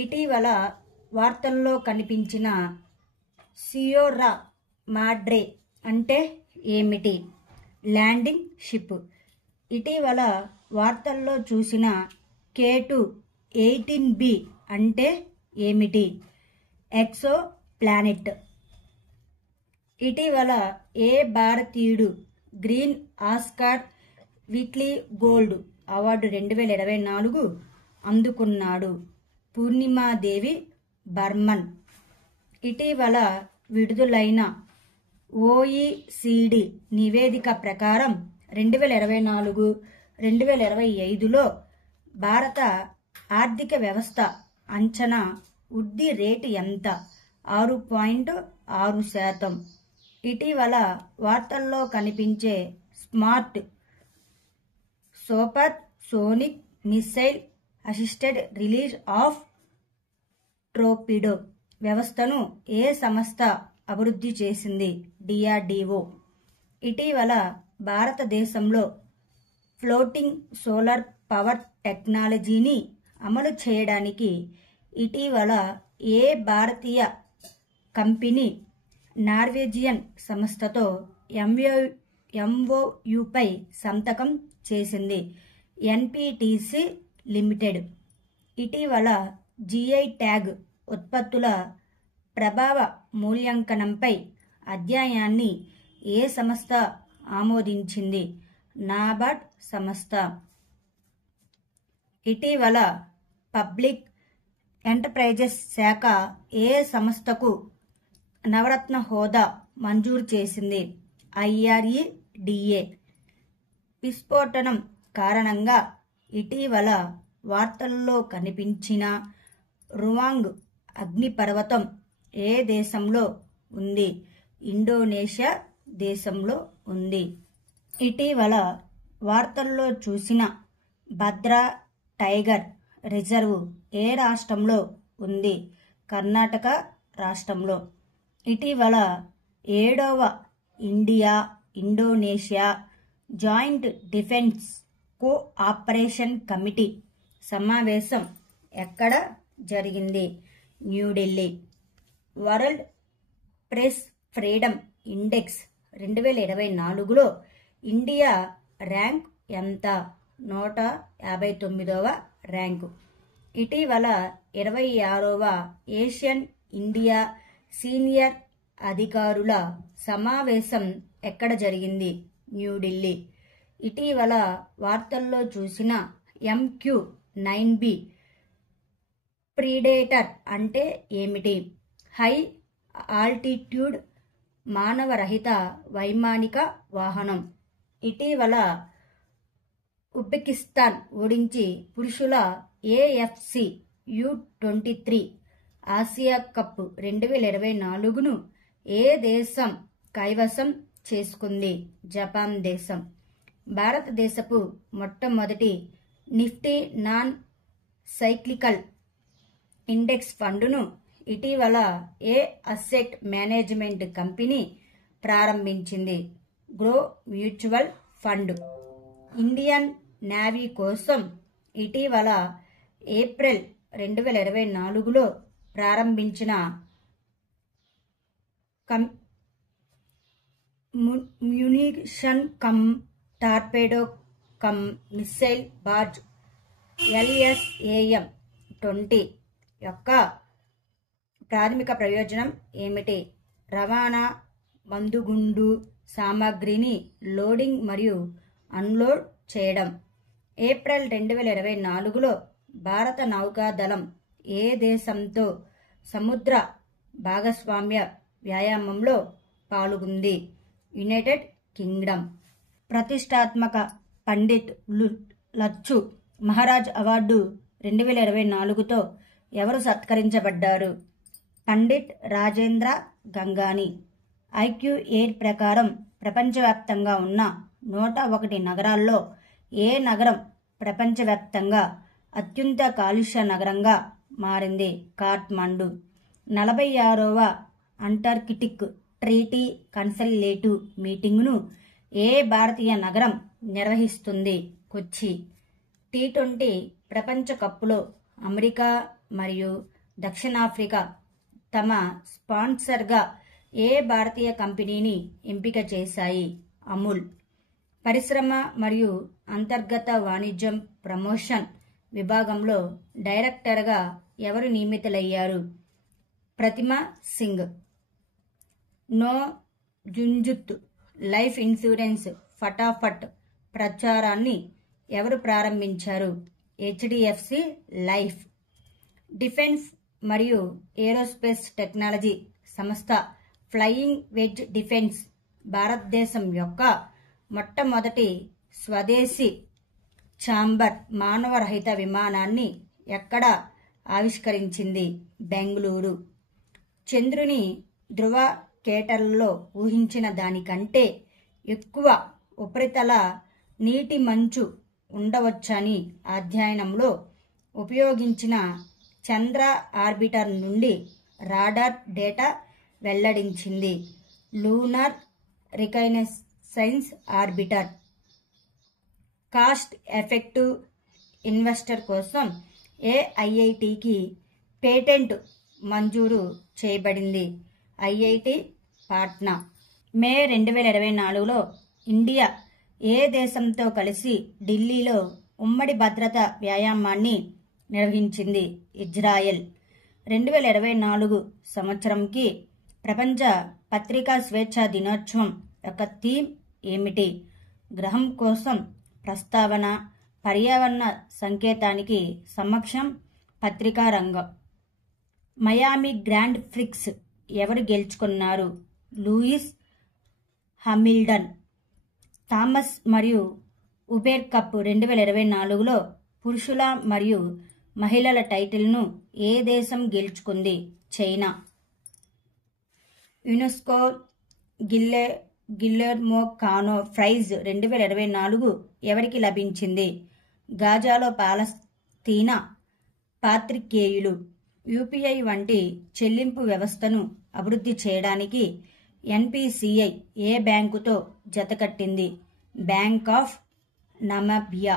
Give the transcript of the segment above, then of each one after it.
ఇటీవల వార్తల్లో కనిపించిన సియోరా మాడ్రే అంటే ఏమిటి? Landing ship. ఇటీవల వార్తల్లో చూసిన K2-18B అంటే ఏమిటి? Exo planet. ఇటీవల ఏ భారతీయుడు green Oscar weekly gold award 2024 అందుకున్నాడు? పూర్ణిమాదేవి బర్మన్. ఇటీవల విడుదలైన OECD నివేదిక ప్రకారం 2024-2025లో భారత ఆర్థిక వ్యవస్థ అంచనా వృద్ధి రేటు ఎంత? 6.6%. ఇటీవల వార్తల్లో కనిపించే smart super sonic missile assisted release of టోర్పిడో వ్యవస్థను ఏ సంస్థ అభివృద్ధి చేసింది? DRDO. ఇటీవల భారతదేశంలో ఫ్లోటింగ్ సోలార్ పవర్ టెక్నాలజీని అమలు చేయడానికి ఇటీవల ఏ భారతీయ కంపెనీ నార్వేజియన్ సంస్థతో MOUపై సంతకం చేసింది? NPTC limited. ఇటీవల GI ట్యాగ్ ఉత్పత్తుల ప్రభావ మూల్యాంకనంపై అధ్యయనాన్ని ఏ సంస్థ ఆమోదించింది? నాబార్డ్ సంస్థ. ఇటీవల పబ్లిక్ ఎంటర్ప్రైజెస్ శాఖ ఏ సంస్థకు నవరత్న హోదా మంజూరు చేసింది? IREDA. విస్ఫోటనం కారణంగా ఇటీవల వార్తల్లో కనిపించిన రువాంగ్ అగ్నిపర్వతం ఏ దేశంలో ఉంది? ఇండోనేషియా దేశంలో ఉంది. ఇటీవల వార్తల్లో చూసిన భద్రా టైగర్ రిజర్వ్ ఏ రాష్ట్రంలో ఉంది? కర్ణాటక రాష్ట్రంలో. ఇటీవల 7వ India Indonesia joint defence cooperation committee సమావేశం ఎక్కడ జరిగింది? New Delhi. World press freedom index 2024లో ఇండియా ర్యాంక్ ఎంత? 159వ ర్యాంకు. ఇటీవల 26వ ఏషియన్ ఇండియా సీనియర్ అధికారుల సమావేశం ఎక్కడ జరిగింది? న్యూఢిల్లీ. ఇటీవల వార్తల్లో చూసిన MQ-9B ప్రీడేటర్ అంటే ఏమిటి? హై ఆల్టిట్యూడ్ మానవరహిత వైమానిక వాహనం. ఇటీవల ఉజ్బెకిస్తాన్ ఓడించి పురుషుల AFC U23 ఆసియా కప్ 2024ను ఏ దేశం కైవసం చేసుకుంది? జపాన్ దేశం. భారతదేశపు మొట్టమొదటి నిఫ్టీ నాన్ సైక్లికల్ ఇండెక్స్ ఫండును ఇటీవల ఏ అసెట్ మేనేజ్మెంట్ కంపెనీ ప్రారంభించింది? Groww mutual fund. Indian navy కోసం ఇటీవల ఏప్రిల్ 2024లో ప్రారంభించిన munition cum torpedo cum missile barge LSAM-20 యొక్క ప్రాథమిక ప్రయోజనం ఏమిటి? రవాణా మందుగుండు సామాగ్రిని లోడింగ్ మరియు అన్లోడ్ చేయడం. ఏప్రిల్ 2024లో భారత నౌకాదళం ఏ దేశంతో సముద్ర భాగస్వామ్య వ్యాయామంలో పాల్గొంది? United Kingdom. ప్రతిష్టాత్మక పండిట్ లచ్చు మహారాజ్ అవార్డు 2024తో ఎవరు సత్కరించబడ్డారు? పండిట్ రాజేంద్ర గంగాని. IQ8 ప్రకారం ప్రపంచవ్యాప్తంగా ఉన్న 101 నగరాల్లో ఏ నగరం ప్రపంచవ్యాప్తంగా అత్యంత కాలుష్య నగరంగా మారింది? కాఠ్మండు. 46వ అంటార్కిటిక్ ట్రీటీ కన్సల్టేటివ్ మీటింగును ఏ భారతీయ నగరం నిర్వహిస్తుంది? కొచ్చి. టీ20 ప్రపంచ కప్లో అమెరికా మరియు దక్షిణాఫ్రికా తమ స్పాన్సర్గా ఏ భారతీయ కంపెనీని ఎంపిక చేశాయి? అమూల్. పరిశ్రమ మరియు అంతర్గత వాణిజ్యం ప్రమోషన్ విభాగంలో డైరెక్టర్గా ఎవరు నియమితులయ్యారు? ప్రతిమ సింగ్. నో జుంజుత్ లైఫ్ ఇన్సూరెన్స్ ఫటాఫట్ ప్రచారాన్ని ఎవరు ప్రారంభించారు? HDFC life. డిఫెన్స్ మరియు ఏరోస్పేస్ టెక్నాలజీ సంస్థ ఫ్లయింగ్ వెజ్ డిఫెన్స్ భారతదేశం యొక్క మొట్టమొదటి స్వదేశీ ఛాంబర్ మానవరహిత విమానాన్ని ఎక్కడ ఆవిష్కరించింది? బెంగళూరు. చంద్రుని ధ్రువ కేటర్లలో ఊహించిన దానికంటే ఎక్కువ ఉపరితల నీటి మంచు ఉండవచ్చని అధ్యయనంలో ఉపయోగించిన చంద్ర ఆర్బిటర్ నుండి రాడార్ డేటా వెల్లడించింది. Lunar reconnaissance orbiter. Cost effective investor కోసం ఏ ఐఐటికి పేటెంట్ మంజూరు చేయబడింది? ఐఐటి పాట్నా. మే 2024లో ఇండియా ఏ దేశంతో కలిసి ఢిల్లీలో ఉమ్మడి భద్రతా వ్యాయామాన్ని నిర్వహించింది? ఇజ్రాయెల్. 2024 సంవత్సరంకి ప్రపంచ పత్రికా స్వేచ్ఛా దినోత్సవం యొక్క థీమ్ ఏమిటి? గ్రహం కోసం ప్రస్తావన, పర్యావరణ సంకేతానికి సమక్షం పత్రికా రంగం. మయామి గ్రాండ్ ప్రిక్స్ ఎవరు గెలుచుకున్నారు? Lewis Hamilton. థామస్ మరియు ఉబెర్ కప్ 2024లో పురుషుల మరియు మహిళల టైటిల్ను ఏ దేశం గెలుచుకుంది? చైనా. యునెస్కో గిల్లెర్మో కానో ప్రైజ్ 2024 ఎవరికి లభించింది? గాజాలో పాలస్తీనా పాత్రికేయులు. యూపీఐ వంటి చెల్లింపు వ్యవస్థను అభివృద్ధి చేయడానికి ఎన్పిసిఐ ఏ బ్యాంకుతో జతకట్టింది? Bank of Namibia.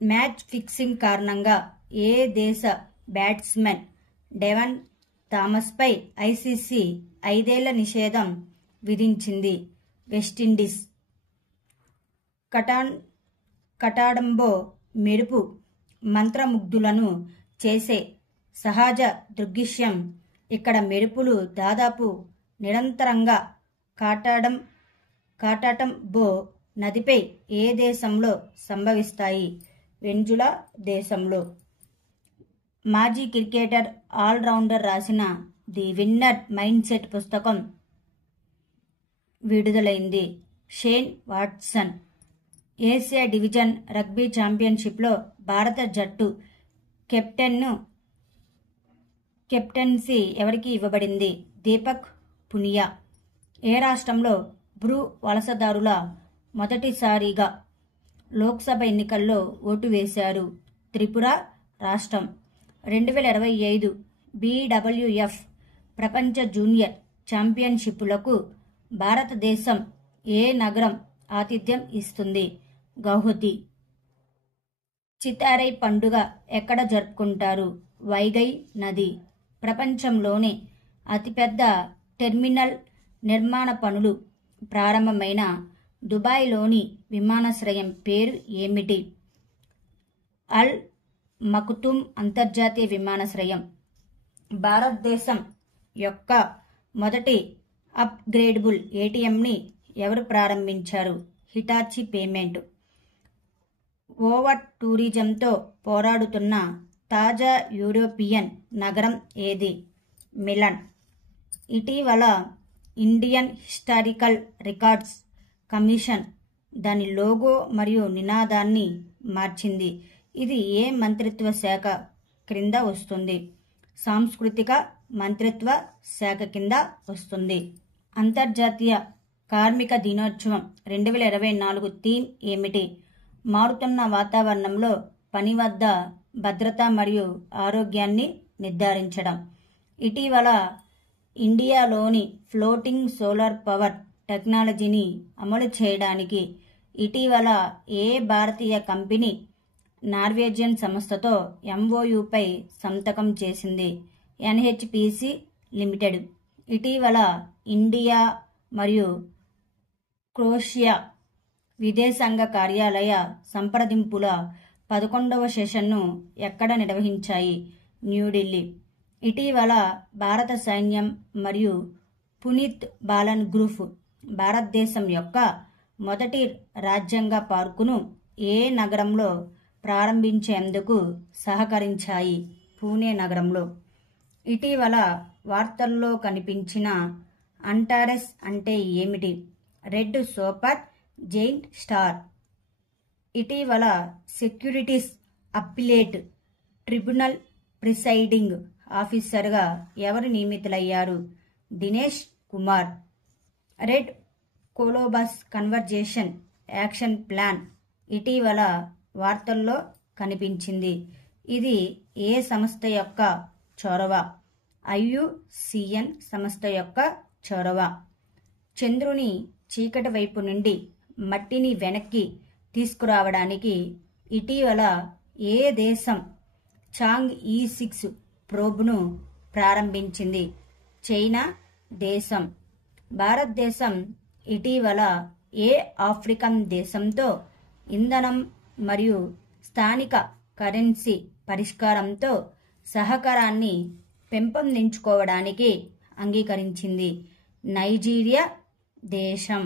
Match fixing కారణంగా ఏ దేశ బ్యాట్స్మెన్ డెవన్ థామస్పై ఐసీసీ 5 ఏళ్ల నిషేధం విధించింది? వెస్టిండీస్. కటాడంబో మెరుపు మంత్రముగ్ధులను చేసే సహజ దృగ్విషయం. ఇక్కడ మెరుపులు దాదాపు నిరంతరంగా కాటాడంబో నదిపై ఏ దేశంలో సంభవిస్తాయి? వెనిజులా దేశంలో. మాజీ క్రికెటర్ ఆల్రౌండర్ రాసిన ది విన్నర్ మైండ్ సెట్ పుస్తకం విడుదలైంది. Shane Watson. Asia division rugby ఛాంపియన్షిప్లో భారత జట్టు కెప్టెన్సీ ఎవరికి ఇవ్వబడింది? దీపక్ పునియా. ఏ రాష్ట్రంలో బ్రూ వలసదారుల మొదటిసారిగా లోక్సభ ఎన్నికల్లో ఓటు వేశారు? త్రిపుర రాష్ట్రం. 2025 BWF ప్రపంచ జూనియర్ ఛాంపియన్షిప్లకు భారతదేశం ఏ నగరం ఆతిథ్యం ఇస్తుంది? గౌహతి. చితారై పండుగ ఎక్కడ జరుపుకుంటారు? వైగై నది. ప్రపంచంలోనే అతిపెద్ద టెర్మినల్ నిర్మాణ పనులు ప్రారంభమైన దుబాయ్లోని విమానాశ్రయం పేరు ఏమిటి? అల్ మకుతూమ్ అంతర్జాతీయ విమానాశ్రయం. భారతదేశం యొక్క మొదటి అప్గ్రేడబుల్ ఏటీఎంని ఎవరు ప్రారంభించారు? Hitachi payment. ఓవర్ టూరిజంతో పోరాడుతున్న తాజా యూరోపియన్ నగరం ఏది? మిలాన్. ఇటీవల ఇండియన్ హిస్టారికల్ రికార్డ్స్ కమిషన్ దాని లోగో మరియు నినాదాన్ని మార్చింది. ఇది ఏ మంత్రిత్వ శాఖ క్రింద వస్తుంది? సాంస్కృతిక మంత్రిత్వ శాఖ కింద వస్తుంది. అంతర్జాతీయ కార్మిక దినోత్సవం 2024 థీమ్ ఏమిటి? మారుతున్న వాతావరణంలో పని వద్ద భద్రత మరియు ఆరోగ్యాన్ని నిర్ధారించడం. ఇటీవల ఇండియాలోని ఫ్లోటింగ్ సోలార్ పవర్ టెక్నాలజీని అమలు చేయడానికి ఇటీవల ఏ భారతీయ కంపెనీ నార్వేజియన్ సంస్థతో ఎంఓయూపై సంతకం చేసింది? NHPC limited. ఇటీవల ఇండియా మరియు క్రొయేషియా విదేశాంగ కార్యాలయ సంప్రదింపుల 11వ సెషన్ను ఎక్కడ నిర్వహించాయి? న్యూఢిల్లీ. ఇటీవల భారత సైన్యం మరియు పునీత్ బాలన్ గ్రూప్ భారతదేశం యొక్క మొదటి రాజ్యాంగ పార్కును ఏ నగరంలో ప్రారంభించేందుకు సహకరించాయి? పూణే నగరంలో. ఇటీవల వార్తల్లో కనిపించిన అంటారెస్ అంటే ఏమిటి? Red super giant star. ఇటీవల సెక్యూరిటీస్ అప్పీలేట్ ట్రిబ్యునల్ ప్రిసైడింగ్ ఆఫీసర్గా ఎవరు నియమితులయ్యారు? Dinesh Kumar. Red Columbus conversation action plan ఇటీవల వార్తల్లో కనిపించింది. ఇది ఏ సంస్థ యొక్క చొరవ? ఐయుసిఎన్ సంస్థ యొక్క చొరవ. చంద్రుని చీకటి వైపు నుండి మట్టిని వెనక్కి తీసుకురావడానికి ఇటీవల ఏ దేశం చాంగ్ E6 ప్రోబ్ను ప్రారంభించింది? చైనా దేశం. భారతదేశం ఇటీవల ఏ ఆఫ్రికన్ దేశంతో ఇంధనం మరియు స్థానిక కరెన్సీ పరిష్కారంతో సహకారాన్ని పెంపొందించుకోవడానికి అంగీకరించింది? నైజీరియా దేశం.